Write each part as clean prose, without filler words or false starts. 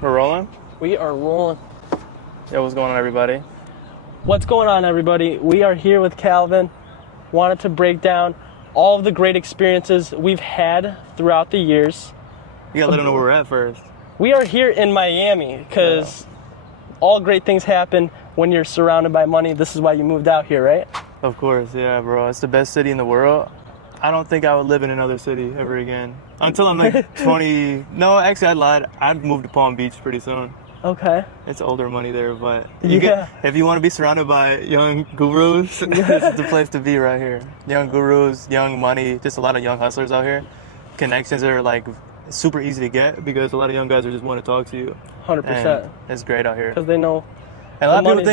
We're rolling? We are rolling. Yo, what's going on, everybody? What's going on, everybody? We are here with Calvin. Wanted to break down all of the great experiences we've had throughout the years. You gotta let them know where we're at first. We are here in Miami because all great things happen when you're surrounded by money. This is why you moved out here, right? Of course, yeah, bro. It's the best city in the world. I don't think I would live in another city ever again. Until I'm like 20. No, actually, I lied. I'd move to Palm Beach pretty soon. Okay. It's older money there, but if you want to be surrounded by young gurus, this is the place to be right here. Young gurus, young money, just a lot of young hustlers out here. Connections are like super easy to get because a lot of young guys are just want to talk to you. 100%. And it's great out here. Because they know. And a lot of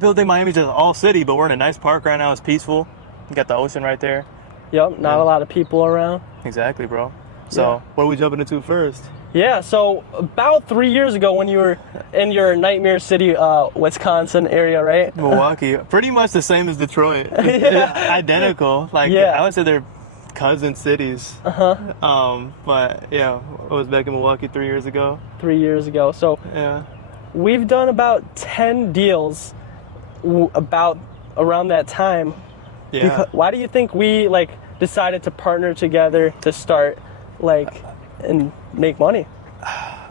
people think Miami's just all city, but we're in a nice park right now. It's peaceful. You got the ocean right there. Yep, not a lot of people around. Exactly, bro. So, what are we jumping into first? Yeah, so about 3 years ago when you were in your nightmare city, Wisconsin area, right? Milwaukee. Pretty much the same as Detroit. Identical. I would say they're cousin cities. But yeah, I was back in Milwaukee 3 years ago. 3 years ago. So we've done about 10 deals about around that time. Yeah. Why do you think we decided to partner together to start and make money?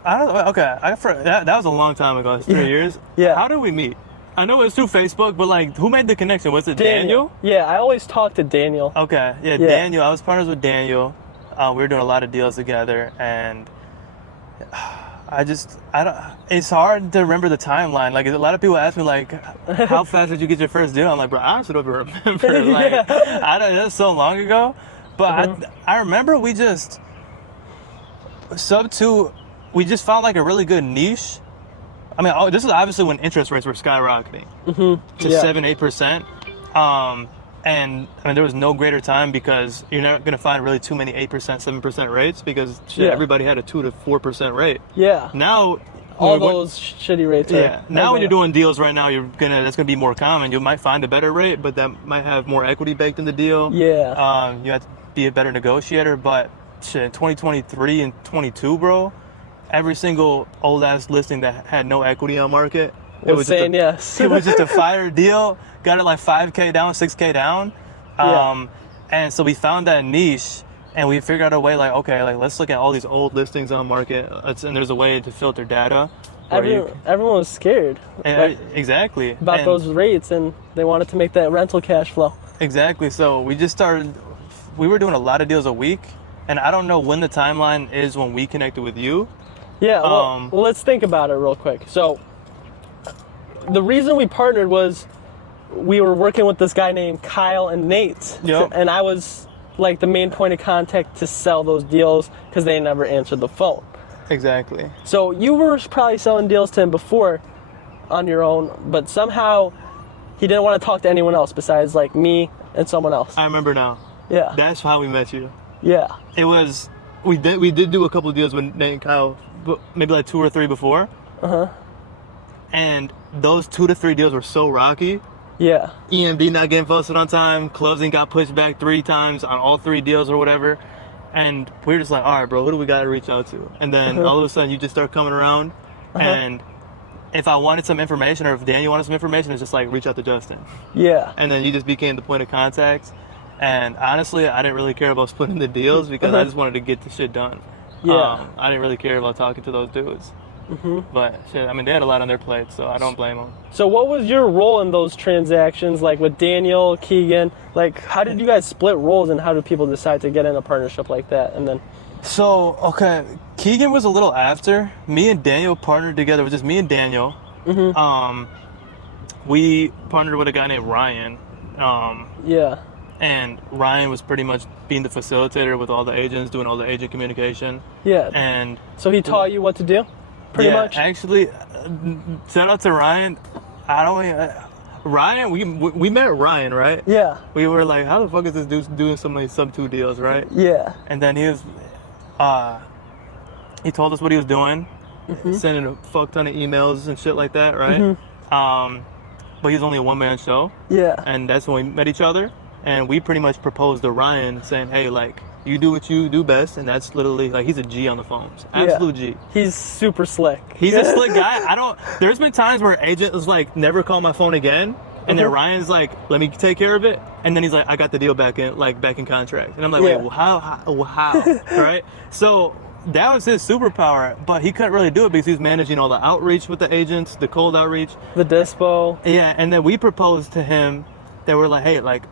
I don't know. Okay, that was a long time ago. It's 3 years. Yeah. How did we meet? I know it's through Facebook, but who made the connection? Was it Daniel? Yeah, I always talk to Daniel. Okay, yeah, Daniel. I was partners with Daniel. We were doing a lot of deals together, and it's hard to remember the timeline. A lot of people ask me, how fast did you get your first deal? I'm like, bro, I honestly don't even remember. That's so long ago. But I remember we just we just found a really good niche. I mean, this is obviously when interest rates were skyrocketing to 7-8%. And I mean, there was no greater time because you're not going to find really too many 8%, 7% rates because everybody had a 2 to 4% rate. Yeah. Now, all those shitty rates. Now when you're doing deals right now, that's gonna be more common. You might find a better rate, but that might have more equity baked in the deal. Yeah. You have to be a better negotiator. But shit, 2023 and 22, bro, every single old ass listing that had no equity on market, it was saying yes. It was just a fire deal. Got it $5K down, $6K down. And so we found that niche and we figured out a way let's look at all these old listings on market. And there's a way to filter data. Everyone was scared. Exactly. About those rates, and they wanted to make that rental cash flow. Exactly. So we just started, we were doing a lot of deals a week. And I don't know when the timeline is when we connected with you. Yeah, well, let's think about it real quick. So the reason we partnered was we were working with this guy named Kyle and Nate. Yep. And I was the main point of contact to sell those deals because they never answered the phone. Exactly. So you were probably selling deals to him before on your own, but somehow he didn't want to talk to anyone else besides me and someone else. I remember now. Yeah. That's how we met you. Yeah. It was, we did do a couple of deals with Nate and Kyle, maybe 2 or 3 before. And those 2 to 3 deals were so rocky. Yeah. EMD not getting posted on time, closing got pushed back 3 times on all 3 deals or whatever. And we were just all right, bro, who do we got to reach out to? And then all of a sudden you just start coming around. And if I wanted some information or if Daniel wanted some information, it's just reach out to Justin. Yeah. And then you just became the point of contact. And honestly, I didn't really care about splitting the deals because I just wanted to get the shit done. Yeah. I didn't really care about talking to those dudes. But shit, I mean, they had a lot on their plate, so I don't blame them. So what was your role in those transactions, with Daniel, Keegan? How did you guys split roles, and how do people decide to get in a partnership like that? And then, Keegan was a little after. Me and Daniel partnered together. It was just me and Daniel. We partnered with a guy named Ryan. And Ryan was pretty much being the facilitator with all the agents, doing all the agent communication. Yeah. And so he taught you what to do? Pretty much. Actually, shout out to Ryan. Ryan, we met Ryan, right? Yeah. We were like, how the fuck is this dude doing some sub 2 deals, right? Yeah. And then he told us what he was doing, sending a fuck ton of emails and shit like that, right? But he's only a one-man show. Yeah. And that's when we met each other. And we pretty much proposed to Ryan saying, hey, You do what you do best, and that's literally like he's a G on the phones. Absolute G. He's super slick. He's a slick guy. There's been times where agent was like, never call my phone again. And then Ryan's like, let me take care of it. And then he's like, I got the deal back in contract. And I'm like, wait, well, how? Right? So that was his superpower, but he couldn't really do it because he was managing all the outreach with the agents, the cold outreach. The dispo. Yeah, and then we proposed to him that we're like, hey, like,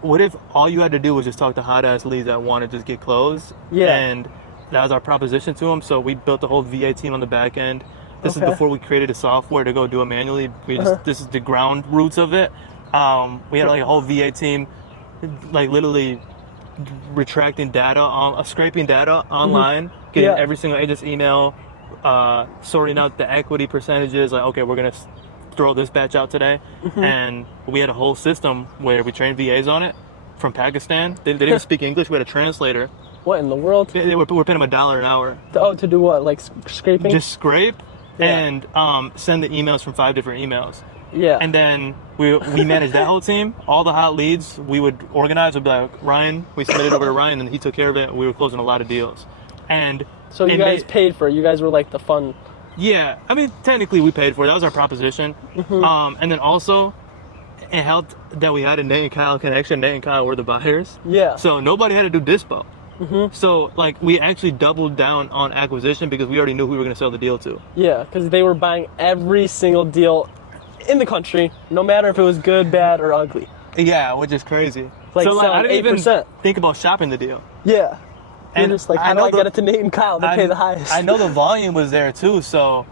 what if all you had to do was just talk to hot-ass leads that want to just get closed? Yeah. And that was our proposition to him. So we built the whole VA team on the back end. This is before we created a software to go do it manually. This is the ground roots of it. We had like a whole VA team, like literally retracting data, scraping data online, getting every single agent's email, sorting out the equity percentages. Like, okay, we're gonna throw this batch out today, and we had a whole system where we trained VAs on it from Pakistan. They didn't speak English. We had a translator. What in the world? We're paying them $1 an hour. To do what? Like scraping? Just scrape and send the emails from 5 different emails. Yeah. And then we managed that whole team. All the hot leads we would organize. We'd be like, Ryan, we submitted over to Ryan, and he took care of it. We were closing a lot of deals. And so you guys paid for it. You guys were like the fun. Yeah, I mean, technically we paid for it. That was our proposition. And then also, it helped that we had a Nate and Kyle connection. Nate and Kyle were the buyers. Yeah. So nobody had to do dispo. So, like, we actually doubled down on acquisition because we already knew who we were going to sell the deal to. Yeah, because they were buying every single deal in the country, no matter if it was good, bad, or ugly. Yeah, which is crazy. Like, so, like, I didn't 8%. even think about shopping the deal. Yeah. And you're just like, how do I get it to Nate and Kyle? They pay the highest. I know the volume was there too, so.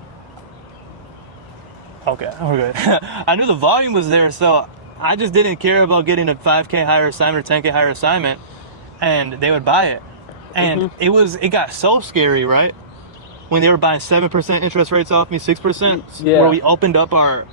Okay, we're good. I knew the volume was there, so I just didn't care about getting a 5K higher assignment or 10K higher assignment, and they would buy it. And it got so scary, right? When they were buying 7% interest rates off me, 6%, where we opened up our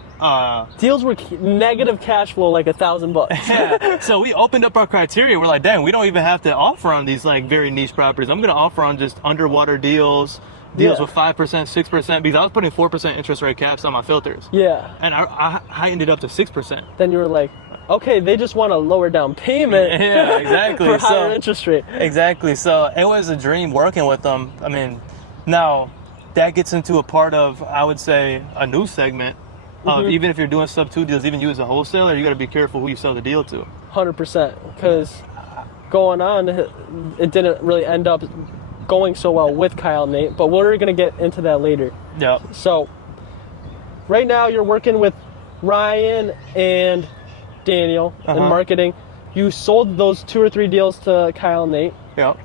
deals were negative cash flow, like $1,000. Yeah. So we opened up our criteria. We're like, dang, we don't even have to offer on these like very niche properties. I'm going to offer on just underwater deals with 5%, 6%, because I was putting 4% interest rate caps on my filters. Yeah. And I heightened it up to 6%. Then you were like, okay, they just want a lower down payment. Yeah, exactly. For higher interest rate. Exactly. So it was a dream working with them. I mean, now that gets into a part of, I would say, a new segment. Even if you're doing sub 2 deals, even you as a wholesaler, you got to be careful who you sell the deal to. 100%, because going on, it didn't really end up going so well with Kyle and Nate, but we're going to get into that later. Yeah. So right now you're working with Ryan and Daniel in marketing. You sold those 2 or 3 deals to Kyle and Nate. Yeah.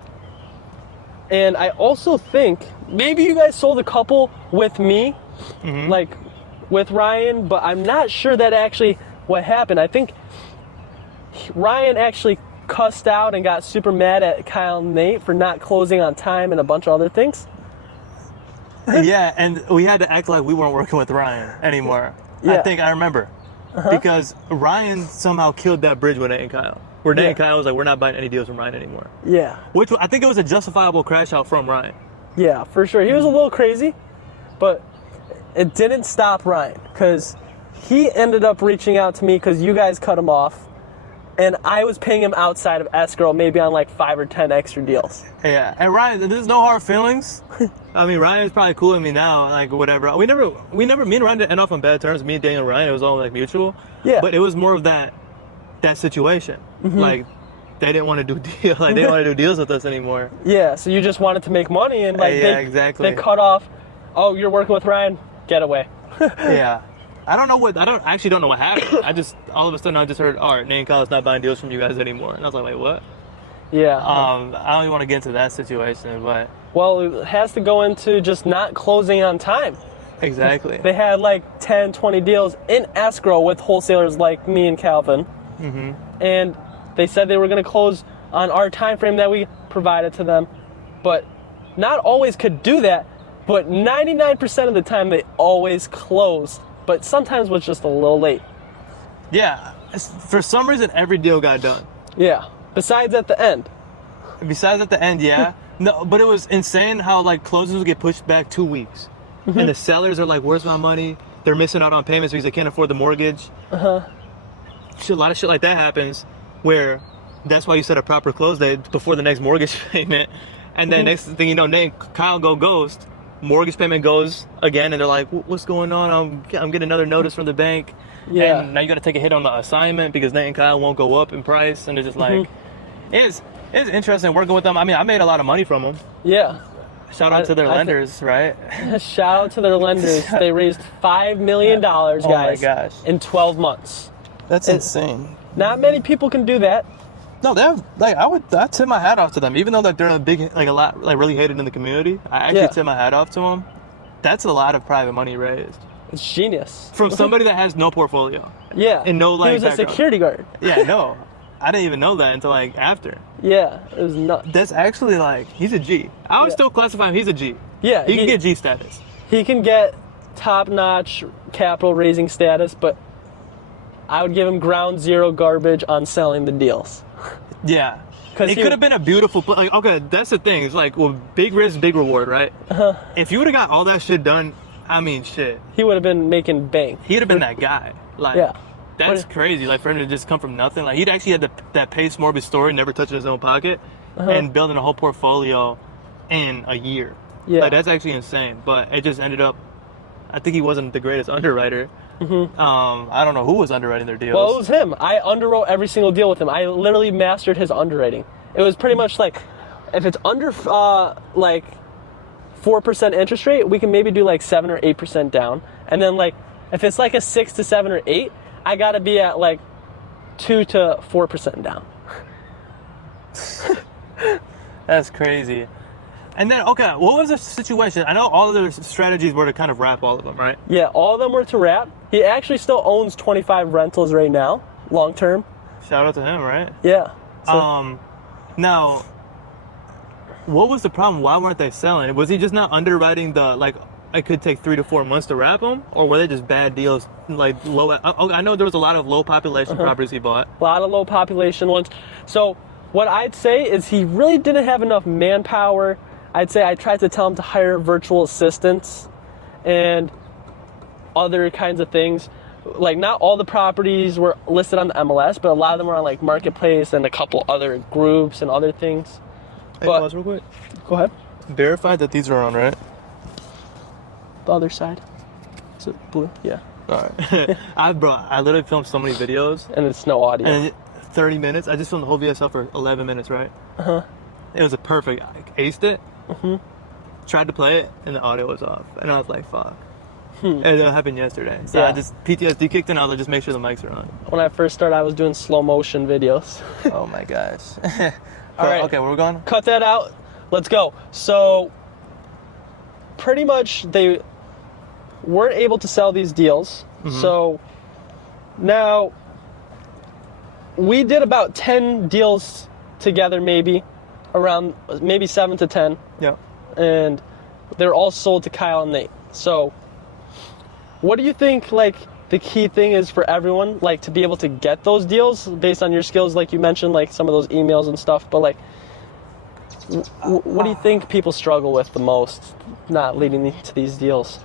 And I also think maybe you guys sold a couple with me, like with Ryan, but I'm not sure that actually what happened. I think Ryan actually cussed out and got super mad at Kyle and Nate for not closing on time and a bunch of other things. Yeah, and we had to act like we weren't working with Ryan anymore. Yeah. I think I remember. Because Ryan somehow killed that bridge with Nate and Kyle. Where Nate and Kyle was like, we're not buying any deals from Ryan anymore. Yeah. Which I think it was a justifiable crash out from Ryan. Yeah, for sure. He was a little crazy, but it didn't stop Ryan, because he ended up reaching out to me because you guys cut him off, and I was paying him outside of escrow, maybe on like 5 or 10 extra deals. Yeah, and Ryan, there's no hard feelings. I mean, Ryan's probably cool with me now, like whatever. We never, me and Ryan didn't end off on bad terms. Me and Daniel and Ryan, it was all like mutual. Yeah. But it was more of that situation. Like, they didn't want to do deals. Like, they didn't want to do deals with us anymore. Yeah, so you just wanted to make money, and like exactly. They cut off. Oh, you're working with Ryan? Get away. Yeah. I actually don't know what happened. I just, all of a sudden, I just heard, all right, Nate and Kyle's not buying deals from you guys anymore. And I was like, wait, what? Yeah. I don't even want to get into that situation, but. Well, it has to go into just not closing on time. Exactly. They had like 10, 20 deals in escrow with wholesalers like me and Calvin. And they said they were going to close on our time frame that we provided to them. But not always could do that. But 99% of the time, they always closed. But sometimes was just a little late. Yeah. For some reason, every deal got done. Yeah. Besides at the end. Yeah. No, but it was insane how like closings would get pushed back 2 weeks. And the sellers are like, where's my money? They're missing out on payments because they can't afford the mortgage. A lot of shit like that happens where that's why you set a proper close date before the next mortgage payment. And then next thing you know, Nate and Kyle go ghost. Mortgage payment goes again, and they're like, "What's going on? I'm getting another notice from the bank." Yeah. And now you got to take a hit on the assignment because Nate and Kyle won't go up in price, and they're just like, it's interesting working with them. I mean, I made a lot of money from them. Yeah. Shout out to their lenders, right? Shout out to their lenders. They raised $5 million, guys. Oh my gosh. In 12 months. That's insane. Not many people can do that. No, they have, like, I tip my hat off to them, even though they're a lot, like, really hated in the community. I actually tip my hat off to them. That's a lot of private money raised. It's genius. From somebody that has no portfolio. Yeah. And no, like, he was background. a security guard. Yeah, no. I didn't even know that until, like, after. Yeah, it was nuts. That's actually, like, he's a G. I would still classify him, he's a G. Yeah. He can get G status. He can get top-notch capital raising status, but I would give him ground zero garbage on selling the deals. Yeah. It could have been a beautiful, like, okay, that's the thing. It's like, well, big risk, big reward, right? If you would have got all that shit done, I mean, shit. He would have been making bank. He'd have been that guy. Like, that's crazy. Like, for him to just come from nothing. Like, he'd actually had that Pace Morbid story, never touching his own pocket, and building a whole portfolio in a year. Yeah. Like, that's actually insane. But it just ended up, I think he wasn't the greatest underwriter. I don't know who was underwriting their deals. Well, it was him. I underwrote every single deal with him. I literally mastered his underwriting. It was pretty much like, if it's under like 4% interest rate, we can maybe do like 7 or 8% down. And then like, if it's like a 6 to 7 or 8, I gotta be at like 2 to 4% down. That's crazy. And then, okay, what was the situation? I know all of their strategies were to kind of wrap all of them, right? Yeah, all of them were to wrap. He actually still owns 25 rentals right now, long term. Shout out to him, right? Yeah. So, now, what was the problem? Why weren't they selling? Was he just not underwriting the, like, it could take 3 to 4 months to wrap them? Or were they just bad deals, like low? I know there was a lot of low population properties he bought. A lot of low population ones. So what I'd say is he really didn't have enough manpower. I'd say I tried to tell him to hire virtual assistants and other kinds of things. Like, not all the properties were listed on the MLS, but a lot of them were on like Marketplace and a couple other groups and other things. Hey, pause real quick. Go ahead. Verify that these are on, right? The other side. Is it blue? Yeah. All right. I literally filmed so many videos. And it's no audio. And 30 minutes. I just filmed the whole VSL for 11 minutes, right? It was a perfect. I aced it. Tried to play it, and the audio was off. And I was like, fuck. And it happened yesterday. So I just, PTSD kicked in. I was like, just make sure the mics are on. When I first started, I was doing slow motion videos. Oh my gosh. All right. Okay, where we going? Cut that out. Let's go. So, pretty much, they weren't able to sell these deals. So, now, we did about 10 deals together, maybe. Around maybe 7 to 10. Yeah. And they're all sold to Kyle and Nate. So, what do you think, like, the key thing is for everyone, like, to be able to get those deals based on your skills, like you mentioned, like some of those emails and stuff, but, like, what do you think people struggle with the most, not leading to these deals?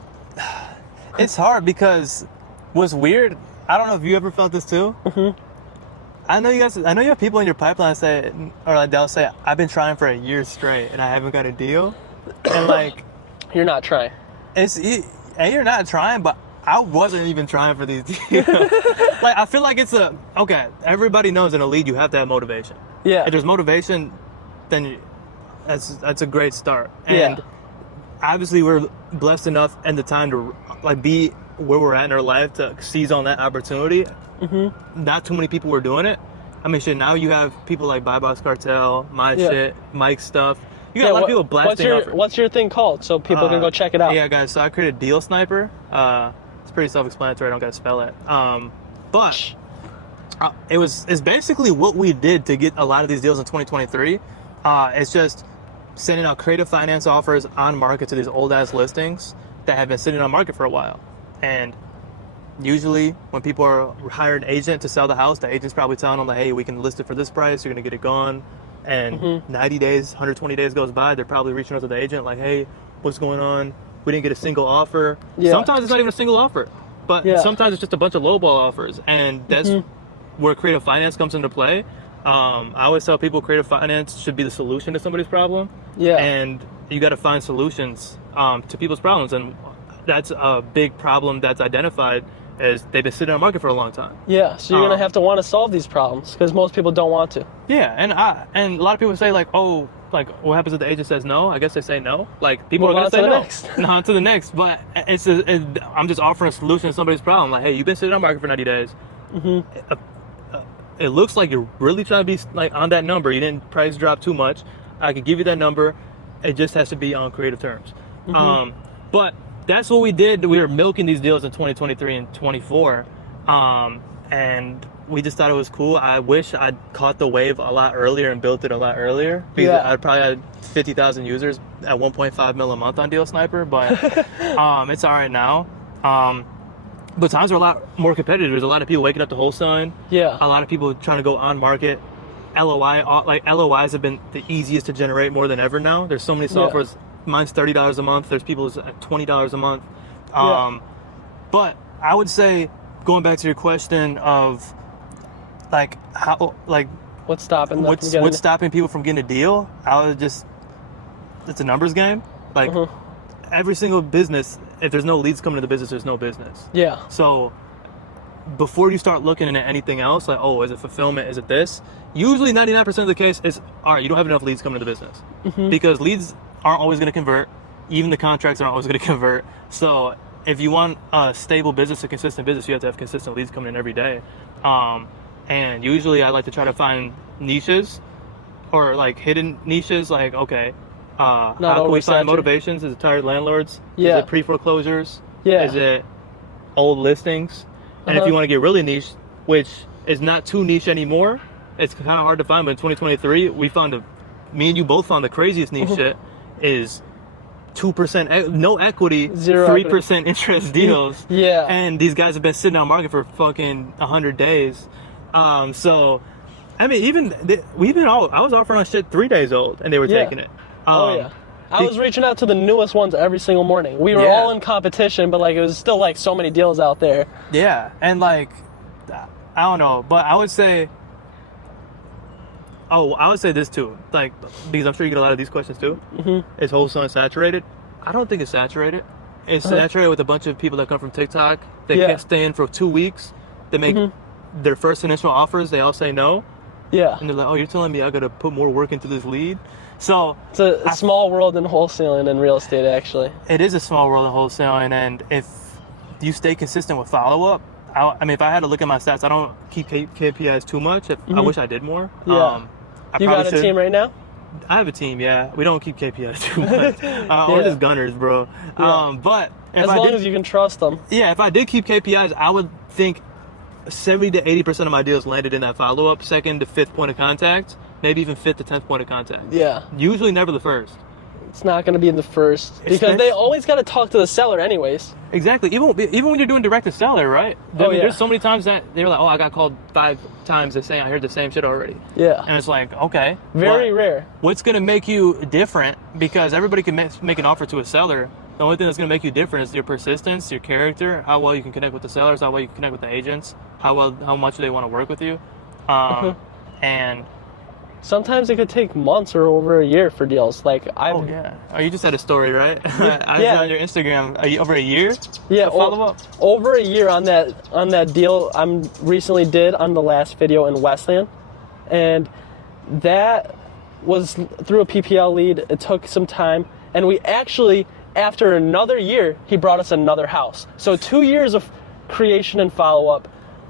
It's hard because what's weird, I don't know if you ever felt this too. I know you have people in your pipeline say, or like they'll say, I've been trying for a year straight and I haven't got a deal. And like, you're not trying. You're not trying, but I wasn't even trying for these deals. Like, I feel like okay, everybody knows in a lead you have to have motivation. Yeah. If there's motivation, then that's a great start. And obviously we're blessed enough in the time to like be where we're at in our life to seize on that opportunity. Not too many people were doing it. I mean, shit, now you have people like Buy Box Cartel, my shit, Mike's stuff. You got a lot of people blasting offers. What's your thing called so people can go check it out? Yeah, guys, so I created Deal Sniper. It's pretty self-explanatory. I don't got to spell it. But it's basically what we did to get a lot of these deals in 2023. It's just sending out creative finance offers on market to these old-ass listings that have been sitting on market for a while. And usually when people are hired an agent to sell the house, the agent's probably telling them, like, hey, we can list it for this price, you're going to get it gone. And 90 days, 120 days goes by, they're probably reaching out to the agent like, hey, what's going on? We didn't get a single offer. Sometimes it's not even a single offer, but sometimes it's just a bunch of lowball offers. And that's where creative finance comes into play. I always tell people creative finance should be the solution to somebody's problem. Yeah. And you got to find solutions to people's problems. And that's a big problem that's identified is they've been sitting on the market for a long time. Yeah, so you're going to have to want to solve these problems because most people don't want to. Yeah, and a lot of people say like, oh, like what happens if the agent says no? I guess they say no. Like people are going to say no. No, on to the next. But I'm just offering a solution to somebody's problem. Like, hey, you've been sitting on the market for 90 days. Mm-hmm. It looks like you're really trying to be like on that number. You didn't price drop too much. I could give you that number. It just has to be on creative terms. Mm-hmm. But that's what we did. We were milking these deals in 2023 and 24. And we just thought it was cool. I wish I'd caught the wave a lot earlier and built it a lot earlier. Because I'd probably had 50,000 users at 1.5 mil a month on Deal Sniper. But it's all right now. But times are a lot more competitive. There's a lot of people waking up to wholesaling. Yeah. A lot of people trying to go on market. LOIs have been the easiest to generate more than ever now. There's so many softwares. Mine's $30 a month. There's people's at $20 a month. But I would say, going back to your question of like how, like what's stopping people from getting a deal, it's a numbers game. Like every single business, if there's no leads coming to the business, there's no business. Yeah. So before you start looking at anything else, like, oh, is it fulfillment? Is it this? Usually 99% of the case is, all right, you don't have enough leads coming to the business. Because leads aren't always going to convert. Even the contracts aren't always going to convert. So if you want a stable business, a consistent business, you have to have consistent leads coming in every day. And usually I like to try to find niches or like hidden niches, like, okay, how can we find motivations? Is it tired landlords? Yeah. Is it pre-foreclosures? Yeah. Is it old listings? And if you want to get really niche, which is not too niche anymore, it's kind of hard to find, but in 2023, me and you both found the craziest niche shit is 2% no equity, 3% interest deals. Yeah. And these guys have been sitting on market for fucking 100 days. So, I mean, I was offering on shit 3 days old, and they were taking it. I was reaching out to the newest ones every single morning. We were all in competition, but like it was still like so many deals out there. Yeah, and like I don't know, but I would say this too, like because I'm sure you get a lot of these questions too. Is wholesaling saturated? I don't think it's saturated. It's saturated with a bunch of people that come from TikTok. They can't stay in for 2 weeks. They make their first initial offers. They all say no. Yeah, and they're like, "Oh, you're telling me I got to put more work into this lead?" So it's a small world in wholesaling and real estate, actually. It is a small world in wholesaling, and if you stay consistent with follow-up, I mean, if I had to look at my stats, I don't keep KPIs too much. I wish I did more. Yeah. You got a team right now? I have a team, yeah. We don't keep KPIs too much. We're just gunners, bro. Yeah. But as long as you can trust them. Yeah, if I did keep KPIs, I would think 70 to 80% of my deals landed in that follow-up, second to fifth point of contact, maybe even fifth to 10th point of contact. Yeah. Usually never the first. It's not going to be in the first because they always got to talk to the seller anyways. Exactly. Even when you're doing direct to seller, right? There's so many times that they're like, oh, I got called 5 times the same. I heard the same shit already. Yeah. And it's like, okay. Very rare. What's going to make you different? Because everybody can make an offer to a seller. The only thing that's going to make you different is your persistence, your character, how well you can connect with the sellers, how well you can connect with the agents, how much they want to work with you. And sometimes it could take months or over a year for deals. Like you just had a story, right? I saw on your Instagram. Over a year? Yeah, follow up. Over a year on that deal I recently did on the last video in Westland, and that was through a PPL lead. It took some time, and we actually, after another year, he brought us another house. So 2 years of creation and follow up.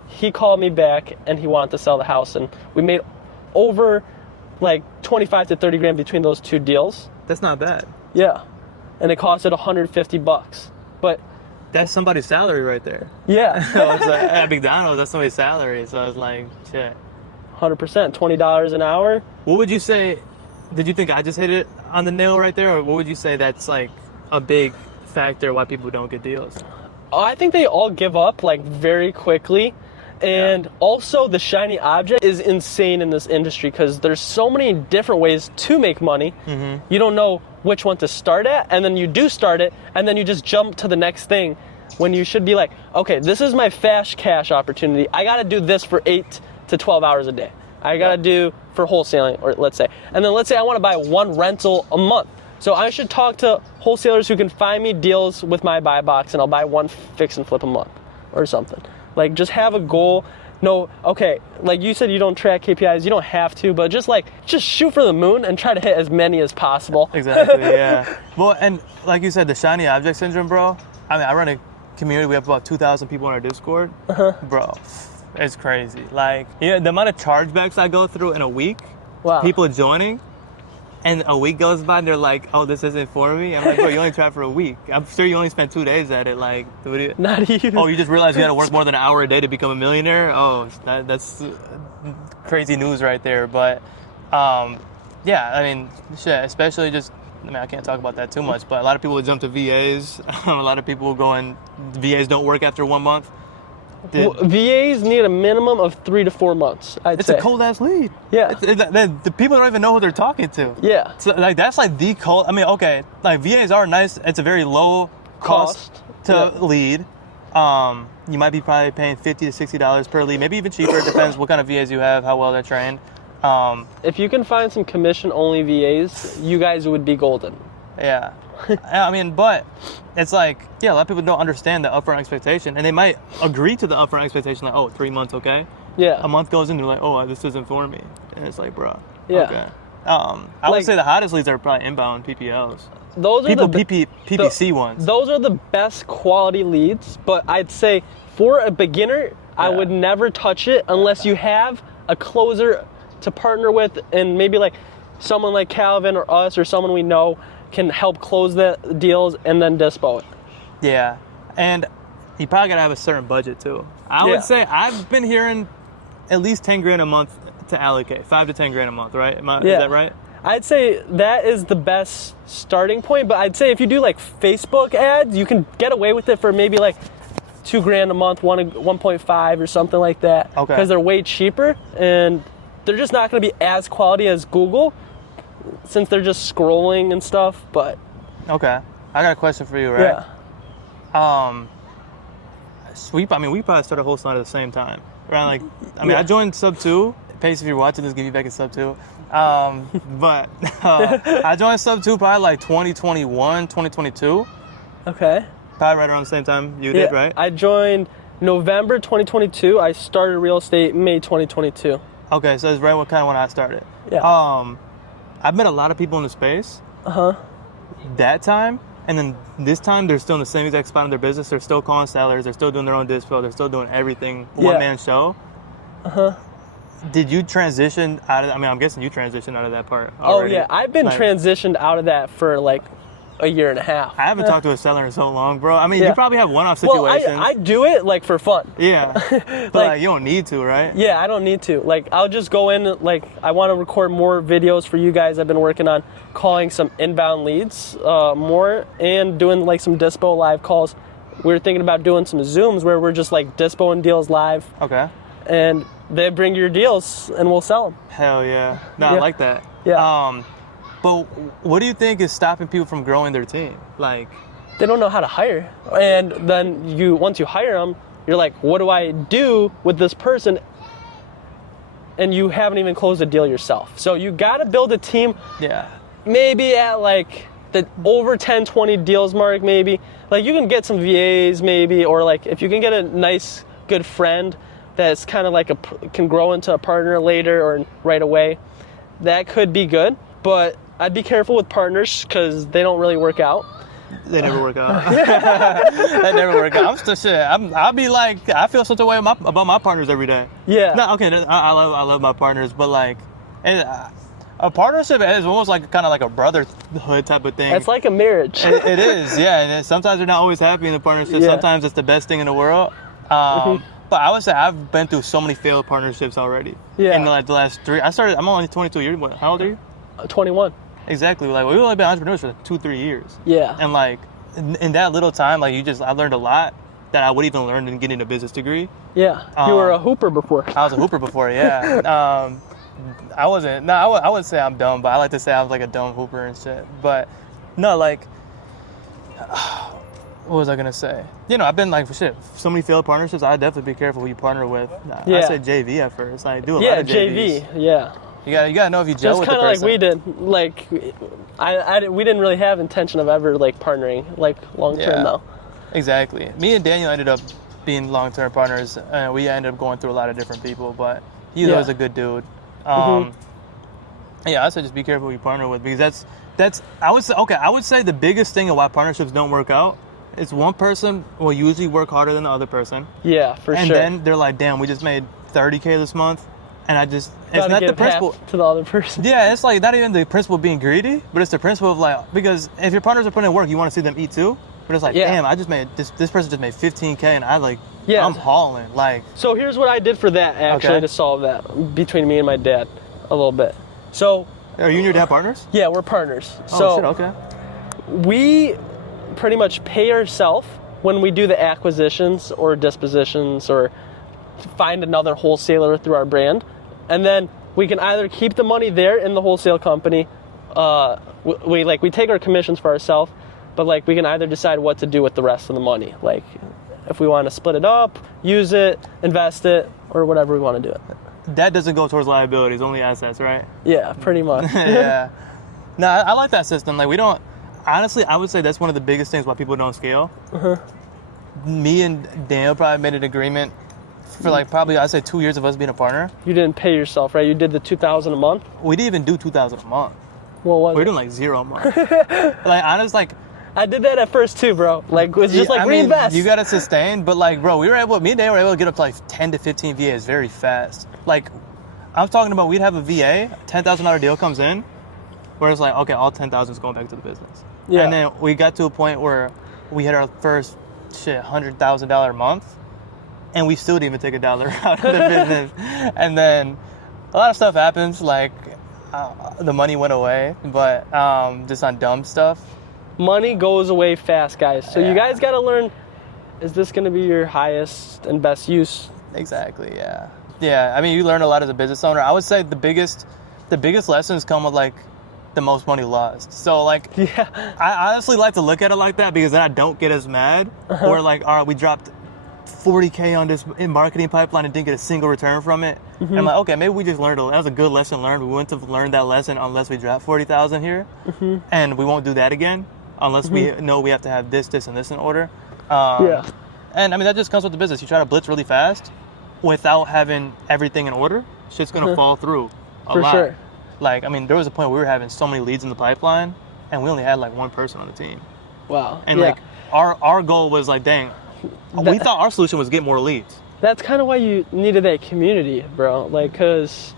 He called me back and he wanted to sell the house, and we made over like 25 to 30 grand between those 2 deals. That's not bad. Yeah. And it costed $150. But that's somebody's salary right there. Yeah. So it's like, at McDonald's, that's somebody's salary. So I was like, shit. 100%. $20 an hour. What would you say? Did you think I just hit it on the nail right there? Or what would you say that's like a big factor why people don't get deals? I think they all give up like very quickly. And also the shiny object is insane in this industry because there's so many different ways to make money. You don't know which one to start at, and then you do start it, and then you just jump to the next thing when you should be like, okay, this is my fast cash opportunity. I got to do this for 8 to 12 hours a day. I got to do for wholesaling, or let's say. And then let's say I want to buy one rental a month. So I should talk to wholesalers who can find me deals with my buy box, and I'll buy one fix and flip a month or something. Like, just have a goal. No, okay, like you said, you don't track KPIs. You don't have to, but just shoot for the moon and try to hit as many as possible. Exactly, yeah. Well, and like you said, the shiny object syndrome, bro. I mean, I run a community. We have about 2,000 people on our Discord. Bro, it's crazy. Like, the amount of chargebacks I go through in a week, people joining, and a week goes by and they're like, oh, this isn't for me. I'm like, bro, you only tried for a week. I'm sure you only spent 2 days at it. Like, not even. Oh, you just realized you had to work more than an hour a day to become a millionaire? Oh, that's crazy news right there. But, yeah, I mean, shit, especially just, I mean, I can't talk about that too much, but a lot of people will jump to VAs. A lot of people will go in, VAs don't work after 1 month. Well, VAs need a minimum of 3 to 4 months, I'd say. It's a cold-ass lead. Yeah. The people don't even know who they're talking to. Yeah. So, like, that's like the cold. I mean, okay, like, VAs are nice. It's a very low cost to lead. You might be probably paying $50 to $60 per lead, maybe even cheaper. It depends what kind of VAs you have, how well they're trained. If you can find some commission-only VAs, you guys would be golden. Yeah. I mean, but it's like, yeah, a lot of people don't understand the upfront expectation, and they might agree to the upfront expectation, like, oh, 3 months, okay? Yeah. A month goes in, they're like, oh, this isn't for me. And it's like, bro, yeah. Okay. I would say the hottest leads are probably inbound PPLs. Those are PPC ones. Those are the best quality leads, but I'd say for a beginner, I would never touch it unless you have a closer to partner with, and maybe like someone like Calvin or us or someone we know can help close the deals and then dispo it. Yeah, and you probably gotta have a certain budget too. I would say I've been hearing at least 10 grand a month to allocate, 5 to 10 grand a month, right? Is that right? I'd say that is the best starting point, but I'd say if you do like Facebook ads, you can get away with it for maybe like 2 grand a month, 1.5 or something like that. Okay. Because they're way cheaper and they're just not going to be as quality as Google, since they're just scrolling and stuff. But okay, I got a question for you, right? Yeah. We probably started wholesaling at the same time. Around I joined sub 2. Pace, if you're watching this, give you back a sub 2. But I joined sub 2 probably like 2021, 2022. Okay. Probably right around the same time you did, right? I joined November 2022. I started real estate May 2022. Okay, so it's right kind of when I started. Yeah. I've met a lot of people in the space. That time, and then this time, they're still in the same exact spot in their business. They're still calling sellers. They're still doing their own dispo. They're still doing everything one-man show. Did you transition out of? I mean, I'm guessing you transitioned out of that part already. Oh yeah, I've been transitioned out of that for like a year and a half. I haven't talked to a seller in so long, bro. I mean, you probably have one-off situations. Well, I do it like for fun. Yeah, but like, you don't need to, right? Yeah, I don't need to. Like, I'll just go in. Like, I want to record more videos for you guys. I've been working on calling some inbound leads more and doing like some dispo live calls. We're thinking about doing some Zooms where we're just like dispoing deals live. Okay. And they bring your deals and we'll sell them. Hell yeah. No, I like that. Yeah. But what do you think is stopping people from growing their team? Like, they don't know how to hire. And then once you hire them, you're like, what do I do with this person? And you haven't even closed a deal yourself. So you got to build a team. Yeah. Maybe at like the over 10, 20 deals mark, maybe. Like, you can get some VAs maybe, or like if you can get a nice, good friend that's kind of like can grow into a partner later or right away, that could be good. But I'd be careful with partners because they don't really work out. They never work out. They never work out. I'm still shit. I'll be like, I feel such a way about my partners every day. Yeah. No, okay, I love my partners, but like, a partnership is almost like kind of like a brotherhood type of thing. It's like a marriage. It is, yeah. And sometimes they're not always happy in the partnership. Yeah. Sometimes it's the best thing in the world. But I would say I've been through so many failed partnerships already. Yeah. In like the last 3. I'm only 22 years. What? How old are you? 21. Exactly. Like, we've only been entrepreneurs for 2-3 years. Yeah. And like, in that little time, like, I learned a lot that I would even learn in getting a business degree. Yeah. You were a hooper before. I was a hooper before, yeah. I wasn't. No, I wouldn't say I'm dumb, but I like to say I was like a dumb hooper and shit. But no, like, what was I gonna say? I've been like, shit, so many failed partnerships. I'd definitely be careful who you partner with. I said JV at first. I do a lot of JVs. Yeah. You gotta know if you gel with the person. Just kind of like we did. We didn't really have intention of ever like partnering like long term though. Exactly. Me and Daniel ended up being long term partners. We ended up going through a lot of different people, but he was a good dude. Yeah, I said just be careful who you partner with, because that's I would say the biggest thing of why partnerships don't work out is one person will usually work harder than the other person. Yeah, for sure. And then they're like, damn, we just made $30K this month, and it's not the principle to the other person. Yeah, it's like not even the principle of being greedy, but it's the principle of like, because if your partners are putting in work, you want to see them eat too. But it's like, damn, I just made this person just made $15K, and I'm hauling. Like, so here's what I did for that actually to solve that between me and my dad a little bit. So, are you and your dad partners? Yeah, we're partners. Oh, shit, okay. We pretty much pay ourselves when we do the acquisitions or dispositions or find another wholesaler through our brand. And then we can either keep the money there in the wholesale company. We take our commissions for ourselves, but like we can either decide what to do with the rest of the money. Like if we want to split it up, use it, invest it, or whatever we want to do it. That doesn't go towards liabilities, only assets, right? Yeah, pretty much. Yeah. No, I like that system. Like, we don't... Honestly, I would say that's one of the biggest things why people don't scale. Me and Daniel probably made an agreement for, like, probably, I'd say 2 years of us being a partner. You didn't pay yourself, right? You did the $2,000 a month? We didn't even do $2,000 a month. What was it? We're doing, like, $0 a month. Like, honestly, like... I did that at first, too, bro. Like, it's just like, reinvest. You gotta sustain, but, like, bro, me and Daniel were able to get up to, like, 10 to 15 VAs very fast. Like, I'm talking about we'd have a VA, $10,000 deal comes in, where it's like, okay, all 10,000 is going back to the business. Yeah. And then we got to a point where we had our first $100,000 a month, and we still didn't even take $1 out of the business. And then a lot of stuff happens, like the money went away, but just on dumb stuff. Money goes away fast, guys. So you guys got to learn, is this going to be your highest and best use? Exactly, yeah. Yeah, I mean, you learn a lot as a business owner. I would say the biggest lessons come with, like, the most money lost. So, like, I honestly like to look at it like that, because then I don't get as mad. Or, like, all right, we dropped $40K on this marketing pipeline and didn't get a single return from it. And I'm like, okay, maybe we just learned that was a good lesson learned. We wouldn't have learned that lesson unless we dropped $40,000 here. And we won't do that again unless we know we have to have this, and this in order. And, I mean, that just comes with the business. You try to blitz really fast without having everything in order, shit's gonna fall through a lot. For sure. Like, I mean, there was a point where we were having so many leads in the pipeline, and we only had like one person on the team. Wow. And like, our goal was like, dang, we thought our solution was get more leads. That's kind of why you needed that community, bro. Like, cause,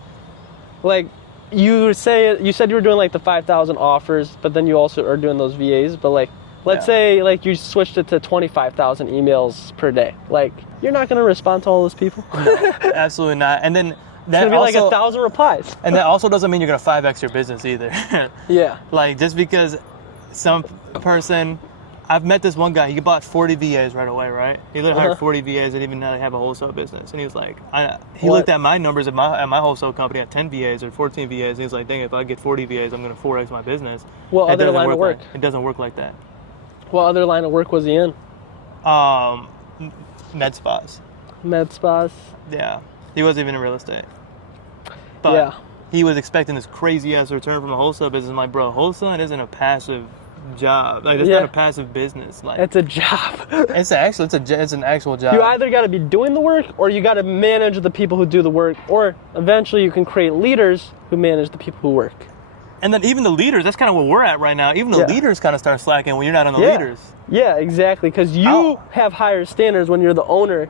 like, you said you were doing like the 5,000 offers, but then you also are doing those VAs. But like, let's say like you switched it to 25,000 emails per day. Like, you're not gonna respond to all those people. No, absolutely not. And then that it's gonna be like 1,000 replies. And that also doesn't mean you're gonna 5x your business either. Yeah. Like, just because some person, I've met this one guy, he bought 40 VAs right away, right? He literally hired 40 VAs and even have a wholesale business. And he was like, he looked at my numbers at my wholesale company at 10 VAs or 14 VAs. And he was like, dang, if I get 40 VAs, I'm gonna 4x my business. What other line of work? It doesn't work like that. What other line of work was he in? Med spas. Med spas? Yeah. He wasn't even in real estate. But he was expecting this crazy ass return from the wholesale business. I'm like, bro, wholesaling isn't a passive job. Like, it's not a passive business. Like, it's a job. It's an actual job. You either got to be doing the work, or you got to manage the people who do the work, or eventually you can create leaders who manage the people who work. And then even the leaders, that's kind of where we're at right now. Even the leaders kind of start slacking when you're not on the leaders. Yeah, exactly. Because you have higher standards when you're the owner.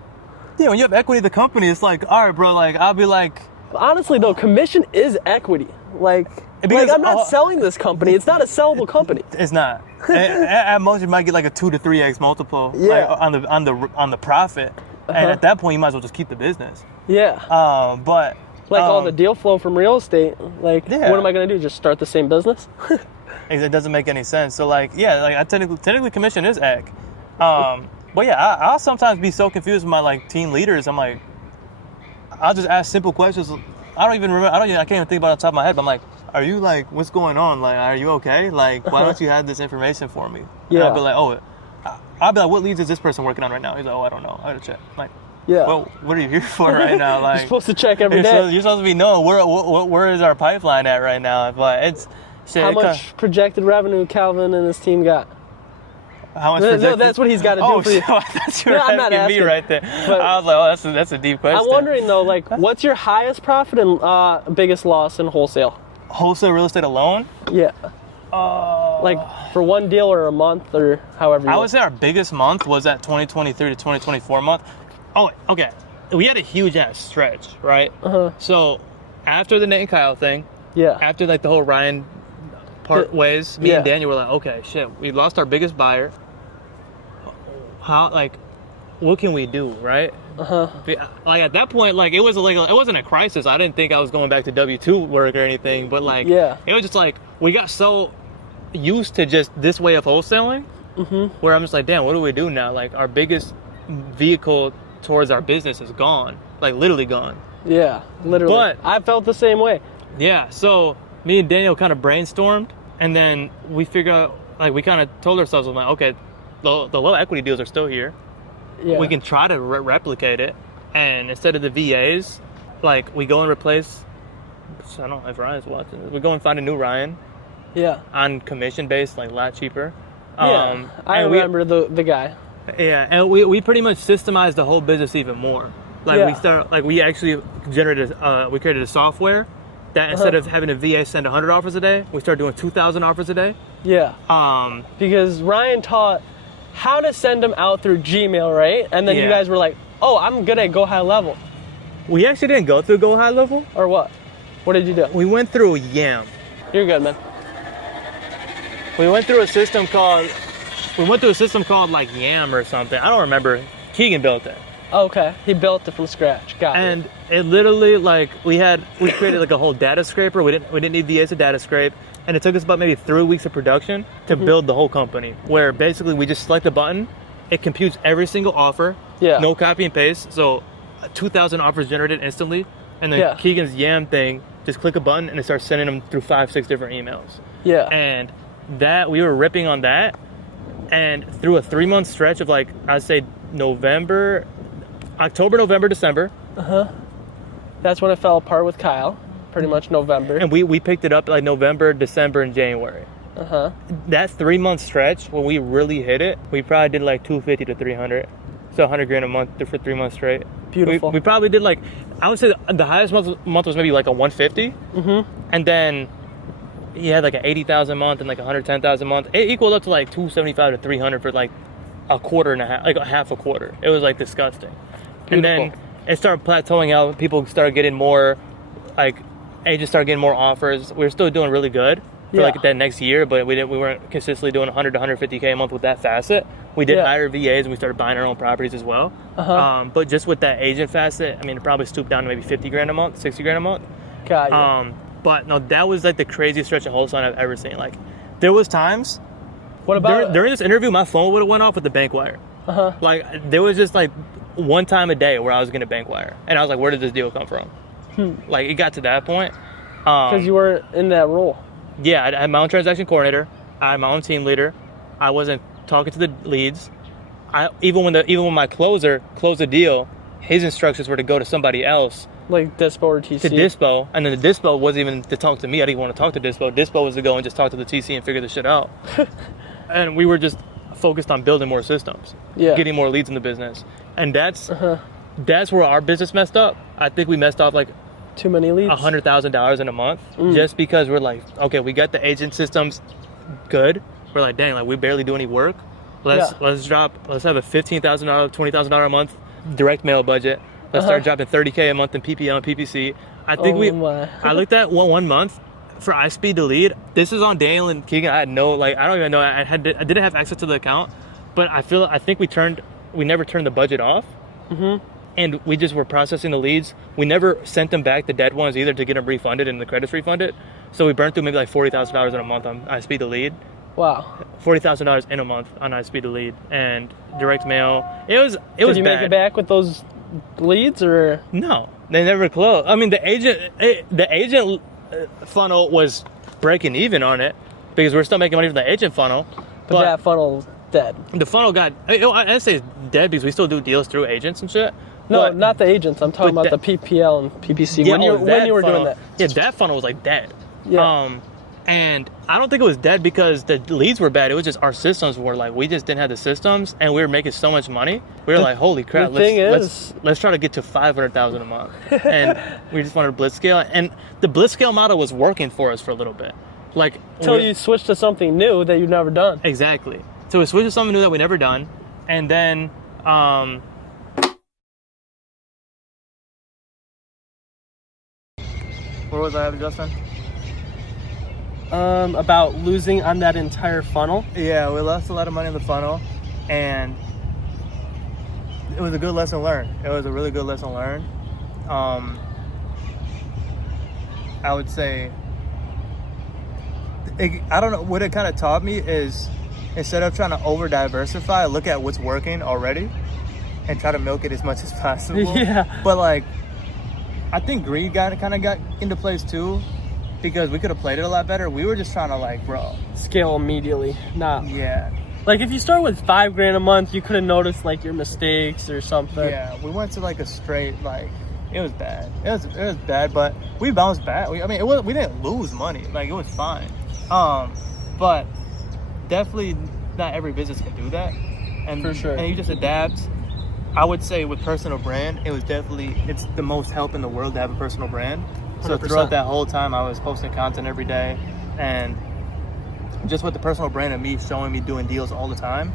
Yeah, when you have equity in the company, it's like, all right, bro, like, I'll be like... Honestly, though, commission is equity. Like I'm not selling this company. It's not a sellable company. It's not. At most, you might get like a 2 to 3x multiple like, on the profit. And at that point, you might as well just keep the business. Yeah. But... Like all the deal flow from real estate, like, what am I going to do? Just start the same business? It doesn't make any sense. So, like, I technically commission is ag. But yeah, I'll sometimes be so confused with my, like, team leaders. I'm like, I'll just ask simple questions. I can't even think about it on top of my head, but I'm like, are you, like, what's going on? Like, are you okay? Like, why don't you have this information for me? And I'll be like, I'll be like, what leads is this person working on right now? He's like, oh, I don't know. I gotta check. I'm like, Yeah. well, what are you here for right now? Like, you're supposed to check every day. You're supposed to be knowing where is our pipeline at right now. But it's shit. How much projected revenue Calvin and his team got? How much No, that's what he's got to do for you. That's you were asking me right there. I was like, oh, that's a deep question. I'm wondering though, like, what's your highest profit and biggest loss in wholesale? Wholesale real estate alone? Yeah. Like for one deal or a month or however. I would say our biggest month was that 2023 to 2024 month. Oh, okay. We had a huge ass stretch, right? So after the Nate and Kyle thing, after like the whole Ryan part ways, me and Daniel were like, okay, shit, we lost our biggest buyer. How, like, what can we do, right? Like at that point, like it wasn't a crisis. I didn't think I was going back to W-2 work or anything, but like it was just like we got so used to just this way of wholesaling, where I'm just like, damn, what do we do now? Like our biggest vehicle towards our business is gone, like literally gone. Yeah, literally. But I felt the same way. Yeah, so me and Daniel kind of brainstormed, and then we figured out, like we kind of told ourselves, I'm like, okay, the low equity deals are still here. Yeah. We can try to replicate it, and instead of the VAs, like we go and replace. I don't know if Ryan's watching. We go and find a new Ryan. Yeah. On commission based, like a lot cheaper. Yeah. I remember the guy. Yeah, and we pretty much systemized the whole business even more. Like we actually generated we created a software that instead of having a VA send 100 offers a day, we started doing 2,000 offers a day. Yeah. Because Ryan taught how to send them out through Gmail, right? And then you guys were like, oh, I'm good at Go High Level. We actually didn't go through Go High Level. Or what? What did you do? We went through Yam. You're good, man. We went through a system called like Yam or something. I don't remember. Keegan built it. Okay, he built it from scratch. Got it. And it literally, like, we created like a whole data scraper. We didn't need VAs to data scrape, and it took us about maybe 3 weeks of production to build the whole company. Where basically we just select a button, it computes every single offer. Yeah. No copy and paste. So 2,000 offers generated instantly, and then Keegan's Yam thing, just click a button and it starts sending them through 5-6 different emails. Yeah. And that we were ripping on that, and through a 3-month stretch of like I'd say October, November, December. That's when it fell apart with Kyle, pretty much November. And we picked it up like November, December, and January. That 3-month stretch, when we really hit it, we probably did like 250 to 300. So $100,000 a month for 3 months straight. Beautiful. We probably did like, I would say the highest month was maybe like a 150. And then you had like an 80,000 a month and like 110,000 a month. It equaled up to like 275 to 300 for like a quarter and a half, like a half a quarter. It was like disgusting. Beautiful. And then it started plateauing out. People started getting more, like, agents started getting more offers. We were still doing really good for like that next year, but we weren't consistently doing 100 to 150K a month with that facet. We did hire VAs and we started buying our own properties as well. But just with that agent facet, I mean, it probably stooped down to maybe $50,000 a month, $60,000 a month. Got you. But no, that was like the craziest stretch of wholesaling I've ever seen. Like, there was times. What about during this interview, my phone would have went off with the bank wire. Like, there was just like one time a day where I was gonna bank wire, and I was like, where did this deal come from? Like, it got to that point. Because you were in that role. Yeah, I had my own transaction coordinator. I had my own team leader. I wasn't talking to the leads. Even when my closer closed a deal, his instructions were to go to somebody else. Like Dispo or TC? To Dispo, and then the Dispo wasn't even to talk to me. I didn't want to talk to Dispo. Dispo was to go and just talk to the TC and figure the shit out. And we were just focused on building more systems, getting more leads in the business. And that's where our business messed up. I think we messed up like too many leads, $100,000 in a month, just because we're like, okay, we got the agent systems good. We're like, dang, like we barely do any work. Let's have a $15,000, $20,000 a month direct mail budget. Let's start dropping $30K a month in PPL and PPC. I think I looked at one month for iSpeed to lead. This is on Daniel and Keegan. I had no, like, I don't even know. I didn't have access to the account, but I think we never turned the budget off. And we just were processing the leads. We never sent them back, the dead ones either, to get them refunded and the credits refunded. So we burned through maybe like $40,000 in a month on iSpeed to lead. Wow. $40,000 in a month on iSpeed to lead and direct mail. It was bad. Did you make it back with those leads or? No, they never closed. I mean, the agent funnel was breaking even on it because we're still making money from the agent funnel, But that funnel's dead. The funnel I'd say it's dead because we still do deals through agents and shit. No, not the agents. I'm talking about the PPL and PPC. Yeah, when you were doing that. Yeah, that funnel was like dead. Yeah. And I don't think it was dead because the leads were bad. It was just our systems were like, we just didn't have the systems, and we were making so much money. We were like, holy crap, let's try to get to $500,000 a month. And we just wanted to blitz scale. And the blitz scale model was working for us for a little bit. Like until you switched to something new that you've never done. Exactly. So we switched to something new that we never done. And then where was I at, Justin? About losing on that entire funnel. Yeah, we lost a lot of money in the funnel, and it was a good lesson learned. It was a really good lesson learned. I would say, I don't know, what it kind of taught me is instead of trying to over diversify, look at what's working already and try to milk it as much as possible. Yeah. But like, I think greed got into place too, because we could have played it a lot better. We were just trying to like, bro, scale immediately. Yeah. Like if you start with $5,000 a month, you could have noticed like your mistakes or something. Yeah, we went to like a straight like, it was bad. It was bad, but we bounced back. We didn't lose money. Like it was fine. But definitely not every business can do that. And for sure. And you just adapt. I would say with personal brand, it's the most help in the world to have a personal brand. So 100%. Throughout that whole time, I was posting content every day, and just with the personal brand of me showing me doing deals all the time,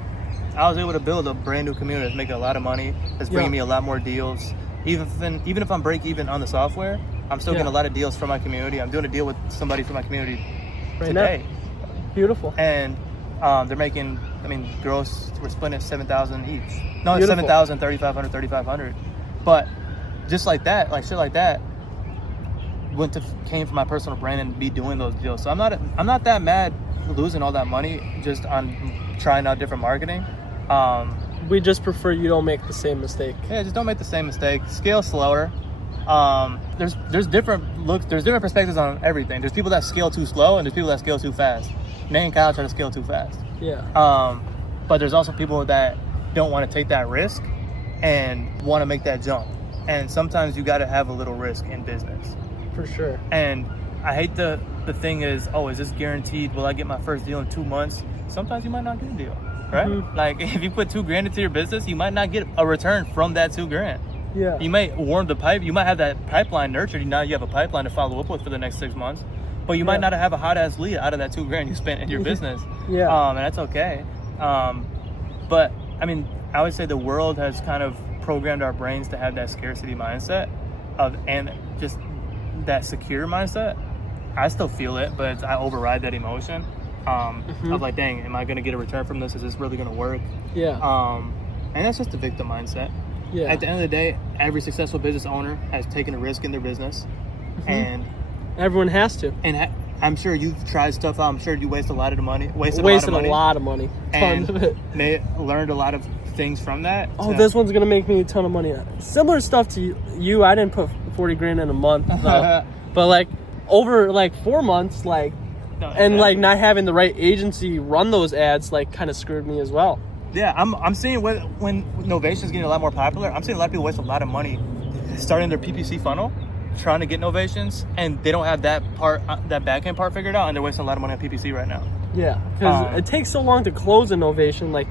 I was able to build a brand new community that's making a lot of money, that's bringing me a lot more deals. Even if I'm break even on the software, I'm still getting a lot of deals from my community. I'm doing a deal with somebody from my community today. Now. Beautiful. And they're making, gross, we're splitting at $7,000 each. No, it's $7,000, $3,500, $3,500. But just like that, like shit like that, came from my personal brand and be doing those deals. So I'm not that mad losing all that money just on trying out different marketing. We just prefer you don't make the same mistake. Yeah, just don't make the same mistake. Scale slower. There's different looks. There's different perspectives on everything. There's people that scale too slow, and there's people that scale too fast. Nate and Kyle try to scale too fast. Yeah. But there's also people that don't want to take that risk and want to make that jump. And sometimes you got to have a little risk in business. For sure. And I hate the thing is, is this guaranteed? Will I get my first deal in 2 months? Sometimes you might not get a deal, right? Mm-hmm. Like if you put $2,000 into your business, you might not get a return from that $2,000. Yeah. You might warm the pipe. You might have that pipeline nurtured. Now you have a pipeline to follow up with for the next 6 months. But you might not have a hot ass lead out of that $2,000 you spent in your business. Yeah. And that's okay. But I would say the world has kind of programmed our brains to have that scarcity mindset and just that secure mindset. I still feel it, but I override that emotion of like, dang, am I going to get a return from this? Is this really going to work? Yeah. And that's just the victim mindset. Yeah. At the end of the day, every successful business owner has taken a risk in their business, and everyone has to. And I'm sure you've tried stuff out. I'm sure you wasted a lot of money. Wasted a lot of money. Tons of it. Learned a lot of things from that. This one's gonna make me a ton of money. Similar stuff to you. I didn't put $40,000 in a month, but like over like 4 months, like not having the right agency run those ads, like kind of screwed me as well. Yeah, I'm seeing when Novation's getting a lot more popular, I'm seeing a lot of people waste a lot of money starting their PPC funnel, trying to get Novations, and they don't have that back end part figured out, and they're wasting a lot of money on PPC right now. Yeah, because it takes so long to close a Novation, like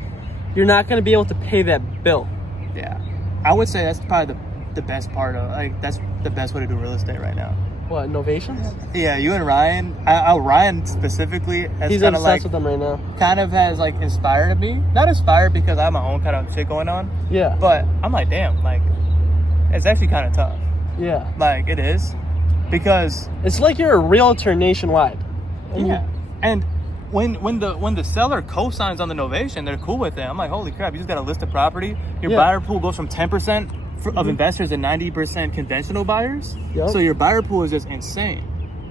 you're not going to be able to pay that bill. Yeah, I would say that's probably the best part of, like, that's the best way to do real estate right now. What, Novations? Yeah, you and Ryan. Ryan specifically has he's kind obsessed of like with them right now. Kind of has like inspired me. Not inspired because I have my own kind of shit going on. Yeah. But I'm like, damn, like it's actually kind of tough. Yeah. Like it is, because it's like you're a realtor nationwide. And when the seller co-signs on the Novation, they're cool with it. I'm like, holy crap, you just got a listed property. Your buyer pool goes from 10% of investors and 90% conventional buyers. Yep. So your buyer pool is just insane,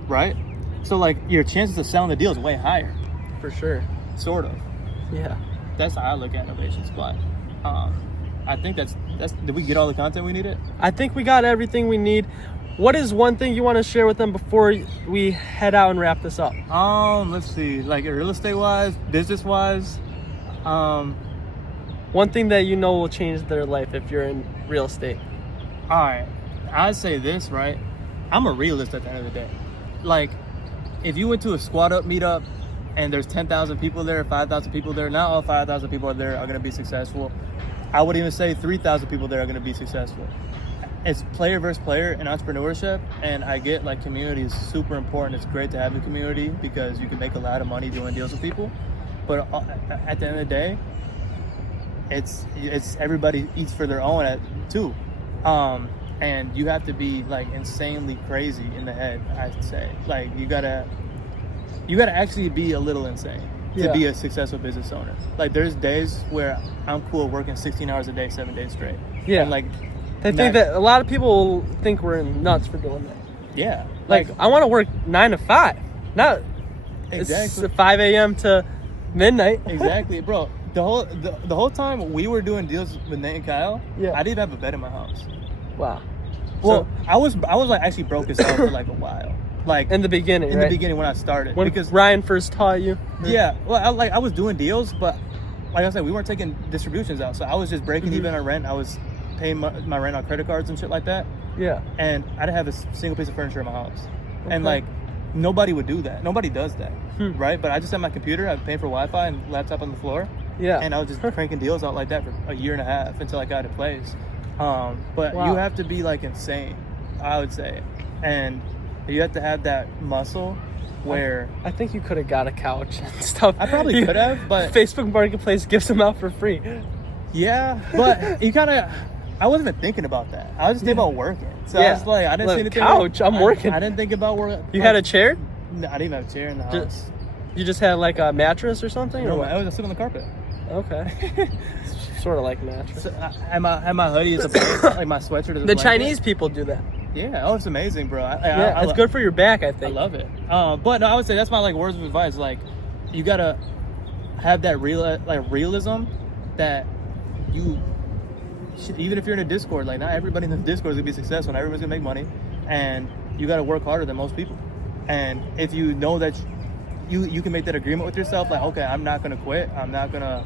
right? So like your chances of selling the deal is way higher. For sure. Sort of. Yeah. That's how I look at Novations. But I think that's did we get all the content we needed? I think we got everything we need. what is one thing you want to share with them before we head out and wrap this up? Let's see, like real estate wise, business wise. One thing that you know will change their life if you're in real estate. All right, I'd say this, right? I'm a realist at the end of the day. Like, if you went to a squat up meetup and there's 10,000 people there, 5,000 people there, not all 5,000 people are there are going to be successful. I would even say 3,000 people there are going to be successful. It's player versus player in entrepreneurship, and I get like community is super important. It's great to have a community because you can make a lot of money doing deals with people. But at the end of the day, it's everybody eats for their own too. And you have to be like insanely crazy in the head, I'd say. Like you gotta actually be a little insane to be a successful business owner. Like there's days where I'm cool working 16 hours a day, 7 days straight. Yeah. And like I think that a lot of people think we're nuts for doing that. Yeah. Like I want to work 9 to 5, not exactly 5 a.m. to midnight. Exactly, bro. The whole time we were doing deals with Nate and Kyle, I didn't have a bed in my house. Wow. Well, so, I was like actually broke as hell for like a while. Like in the beginning, the beginning when I started, because Ryan first taught you. Yeah, well, I was doing deals, but like I said, we weren't taking distributions out, so I was just breaking even on rent. I was paying my rent on credit cards and shit like that. Yeah. And I didn't have a single piece of furniture in my house, and like nobody would do that. Nobody does that, right? But I just had my computer. I was paying for Wi-Fi and laptop on the floor. Yeah. And I was just cranking deals out like that for a year and a half until I got it in place. But you have to be like insane, I would say, and you have to have that muscle where I think you could have got a couch and stuff. I probably could have, but Facebook Marketplace gives them out for free. Yeah, but you kind of I wasn't even thinking about that. I was just thinking about working. So I was like, I didn't see anything. Couch, I'm working. I didn't think about work. You had a chair? No, I didn't have a chair in the house. You just had like a mattress or something? No, I was sitting on the carpet. Okay. Sort of like mattress. So, and my hoodie is a blanket, like my sweatshirt is a The Chinese people do that. Yeah, oh, it's amazing, bro. It's good for your back, I think. I love it. But no, I would say that's my like words of advice. Like, you gotta have that realism that you should, even if you're in a Discord, like not everybody in the Discord is gonna be successful, and everyone's gonna make money, and you gotta work harder than most people. And if you know that you can make that agreement with yourself, like, okay, I'm not gonna quit, I'm not gonna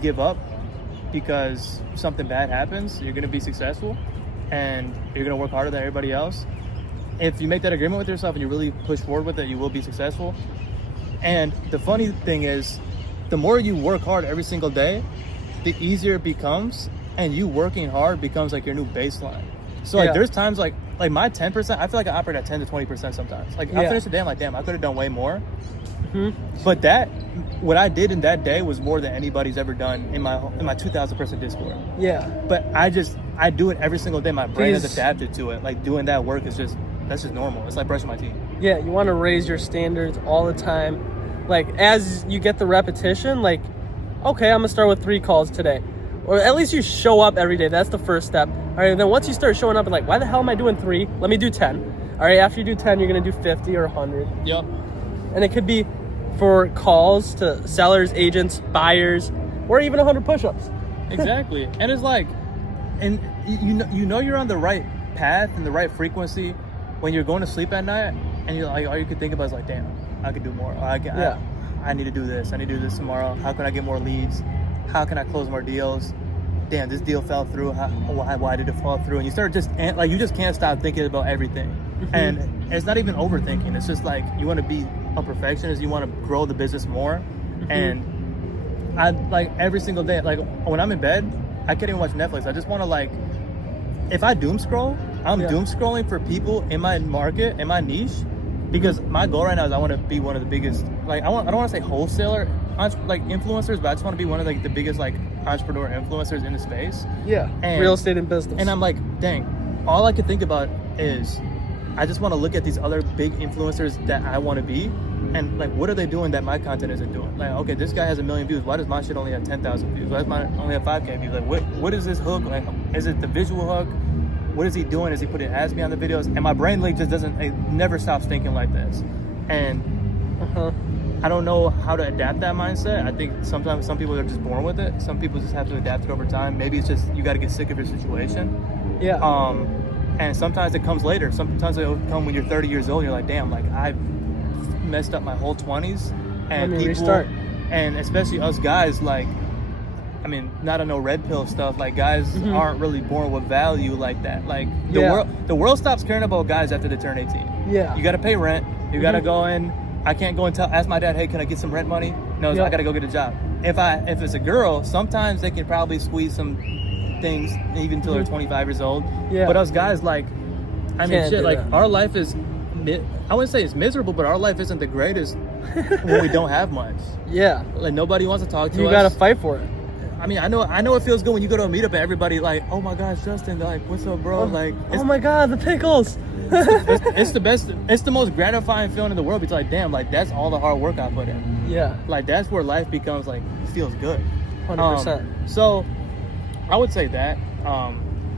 give up because something bad happens, you're gonna be successful and you're gonna work harder than everybody else. If you make that agreement with yourself and you really push forward with it, you will be successful. And the funny thing is, the more you work hard every single day, the easier it becomes, and you working hard becomes like your new baseline. So like there's times like my 10%, I feel like I operate at 10 to 20% sometimes. Like I finish the day, I'm like, damn, I could have done way more. But what I did in that day was more than anybody's ever done in my 2,000 person Discord. Yeah. But I do it every single day. My brain has adapted to it. Like doing that work is that's just normal. It's like brushing my teeth. Yeah, you want to raise your standards all the time. Like as you get the repetition, like, okay, I'm gonna start with 3 calls today. Or at least you show up every day. That's the first step. All right, and then once you start showing up and like, why the hell am I doing 3? Let me do 10. All right, after you do 10, you're gonna do 50 or 100. Yep. And it could be for calls to sellers, agents, buyers, or even 100 push-ups. Exactly. And it's like, and you know you're on the right path and the right frequency when you're going to sleep at night, and you're like, all you could think about is like, damn, I could do more. I need to do this. I need to do this tomorrow. How can I get more leads? How can I close more deals? Damn, this deal fell through. Why did it fall through? And you start you just can't stop thinking about everything. And it's not even overthinking. It's just like you want to be a perfectionist. You want to grow the business more. And I like every single day, like when I'm in bed, I can't even watch Netflix. I just want to like, if I doom scroll, I'm doom scrolling for people in my market, in my niche, because my goal right now is I want to be one of the biggest, like I don't want to say wholesaler, like influencers, but I just want to be one of like the biggest like entrepreneur influencers in the space. Yeah, and real estate and business. And I'm like, dang, all I could think about is I just want to look at these other big influencers that I want to be, and like, what are they doing that my content isn't doing? Like, okay, this guy has 1 million views. Why does my shit only have 10,000 views? Why does mine only have 5K views? Like, what is this hook? Like, is it the visual hook? What is he doing? Is he putting ads me on the videos? And my brain like just doesn't, it never stops thinking like this. And I don't know how to adapt that mindset. I think sometimes some people are just born with it. Some people just have to adapt it over time. Maybe it's just you got to get sick of your situation. Yeah. And sometimes it comes later. Sometimes it'll come when you're 30 years old. You're like, damn, like I've messed up my whole 20s. And people, restart. And especially us guys, like, I mean, not on no red pill stuff. Like, guys aren't really born with value like that. Like, the world stops caring about guys after they turn 18. Yeah. You got to pay rent. You got to go in. I can't go and ask my dad, hey, can I get some rent money? No, I got to go get a job. If it's a girl, sometimes they can probably squeeze some things even until they're 25 years old. Yeah. But us guys, like, I mean, shit, like, our life is, I wouldn't say it's miserable, but our life isn't the greatest when we don't have much. Yeah. Like, nobody wants to talk to us. You got to fight for it. I mean, I know it feels good when you go to a meetup and everybody like, oh my gosh, Justin, like, what's up, bro? Like, oh my God, the pickles. it's the best. It's the most gratifying feeling in the world. It's like, damn, like that's all the hard work I put in. Yeah. Like that's where life becomes like feels good. 100%. So, I would say that.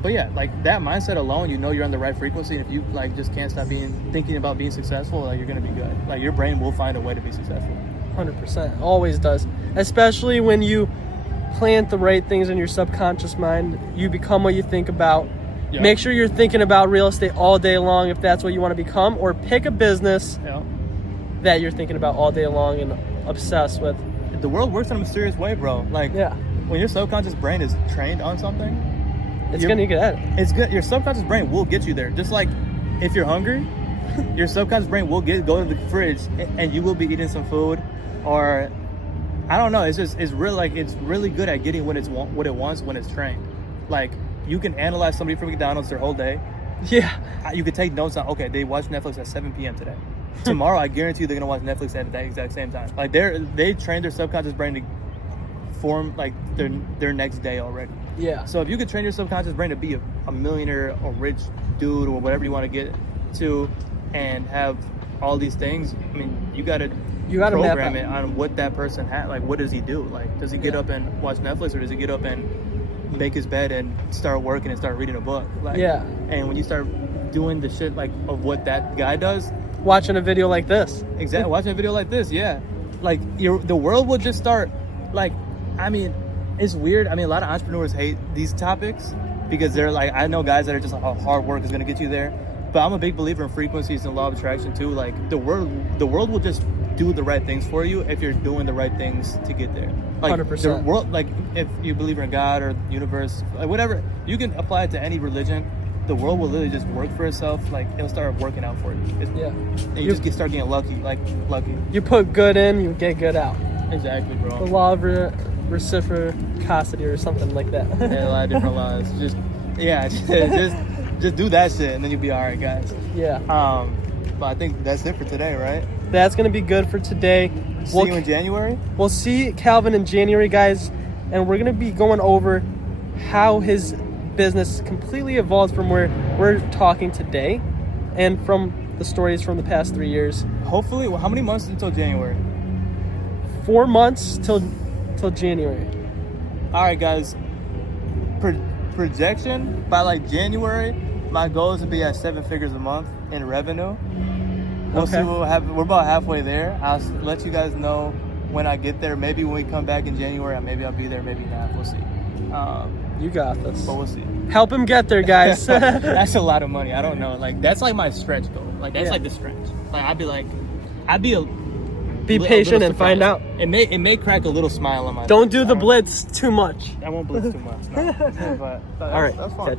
But yeah, like that mindset alone, you know you're on the right frequency. And if you like just can't stop thinking about being successful, like you're gonna be good. Like your brain will find a way to be successful. 100%. Always does. Especially when you plant the right things in your subconscious mind, you become what you think about. Yep. Make sure you're thinking about real estate all day long if that's what you want to become, or pick a business that you're thinking about all day long and obsessed with. The world works in a mysterious way, bro. Like, when your subconscious brain is trained on something, it's gonna get at it. It's good. Your subconscious brain will get you there. Just like if you're hungry, your subconscious brain will go to the fridge and you will be eating some food, or I don't know. It's really good at getting what it wants when it's trained. Like you can analyze somebody from McDonald's their whole day. Yeah. You could take notes on, okay, they watched Netflix at 7 p.m. today. Tomorrow, I guarantee you they're gonna watch Netflix at that exact same time. Like they train their subconscious brain to form like their next day already. Yeah. So if you could train your subconscious brain to be a millionaire, a rich dude, or whatever you want to get to, and have all these things, I mean, you gotta program it on what that person has. Like, what does he do? Like, does he get up and watch Netflix, or does he get up and make his bed and start working and start reading a book? Like, and when you start doing the shit like of what that guy does, watching a video like this. Exactly, watching a video like this, like the world will just start. Like, I mean, it's weird. I mean, a lot of entrepreneurs hate these topics because they're like, I know guys that are just like, oh, hard work is gonna get you there. But I'm a big believer in frequencies and law of attraction too. Like the world will just do the right things for you if you're doing the right things to get there. Like 100%. The world, like if you believe in God or the universe, like whatever, you can apply it to any religion. The world will literally just work for itself. Like it'll start working out for you. And you just start getting lucky. You put good in, you get good out. Exactly, bro. The law of reciprocity or something like that. Yeah, a lot of different laws. Just do that shit and then you'll be all right, guys. Yeah. But I think that's it for today, right? That's gonna be good for today. See you in January. We'll see Calvin in January, guys, and we're gonna be going over how his business completely evolved from where we're talking today, and from the stories from the past 3 years. Hopefully, how many months until January? 4 months till January. All right, guys. Projection by like January, my goal is to be at 7 figures a month in revenue. We'll see what will happen. We're about halfway there. I'll let you guys know when I get there. Maybe when we come back in January, maybe I'll be there, maybe not. We'll see. You got this. But we'll see. Help him get there, guys. That's a lot of money. I don't know. Like that's like my stretch goal. Like that's like the stretch. Like be patient and find out. It may crack a little smile on my face. Don't do the blitz too much. I won't blitz too much. No. But all right. That's fun.